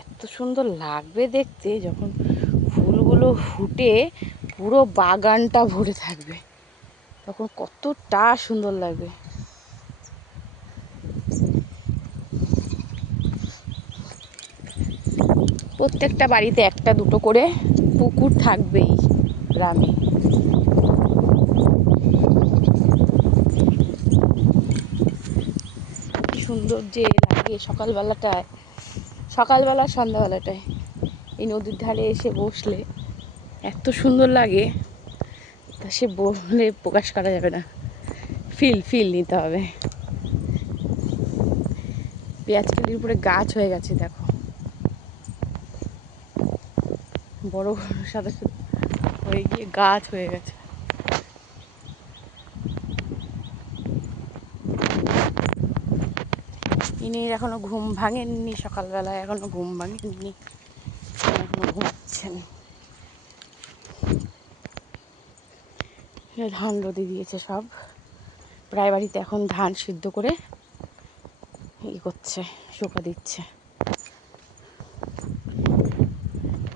এত সুন্দর লাগবে দেখতে যখন ফুলগুলো ফুটে পুরো বাগানটা ভরে থাকবে, তখন কতটা সুন্দর লাগবে। প্রত্যেকটা বাড়িতে একটা দুটো করে পুকুর থাকবেই গ্রামে। সুন্দর যে লাগে সকালবেলা সন্ধ্যাবেলাটায় এই নদীর ধারে এসে বসলে এত সুন্দর লাগে, তা সে বলে প্রকাশ করা যাবে না। ফিল নিতে হবে। পেঁয়াজকালির উপরে গাছ হয়ে গেছে, দেখো বড় বড় সাদা সাদা হয়ে গিয়ে গাছ হয়ে গেছে। ইনি এখনো ঘুম ভাঙেননি, সকালবেলায় এখনো ঘুম ভাঙেননি, এখনো ঘুমাচ্ছেন। ধান রোদে দিয়েছে সব, প্রায় বাড়িতে এখন ধান সিদ্ধ করে করছে, শুকা দিচ্ছে।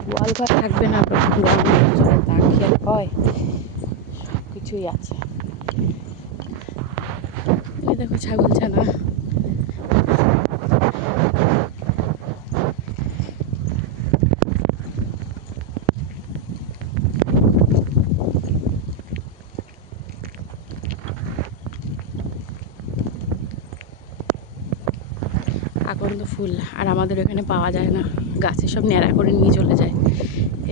গোয়াল ঘর থাকবে না, তা খেয়াল হয়, সব কিছুই আছে। এই দেখো ছাগল ছানা, আকন্দ ফুল আর আমাদের এখানে পাওয়া যায় না, গাছে সব ন্যাড়া করে নিয়ে চলে যায়।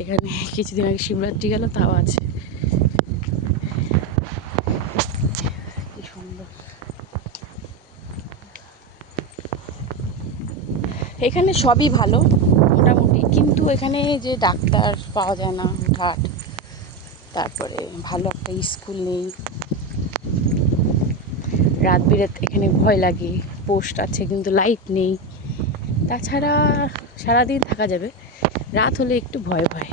এখানে কিছুদিন আগে শিবরাত্রি গেল, তাও আছে। কি সুন্দর। এখানে সবই ভালো মোটামুটি, কিন্তু এখানে যে ডাক্তার পাওয়া যায় না হুটহাট, তারপরে ভালো একটা স্কুল নেই, রাত বিরাত এখানে ভয় লাগে, পোস্ট আছে কিন্তু লাইট নেই। তাছাড়া সারাদিন থাকা যাবে, রাত হলে একটু ভয় ভয়।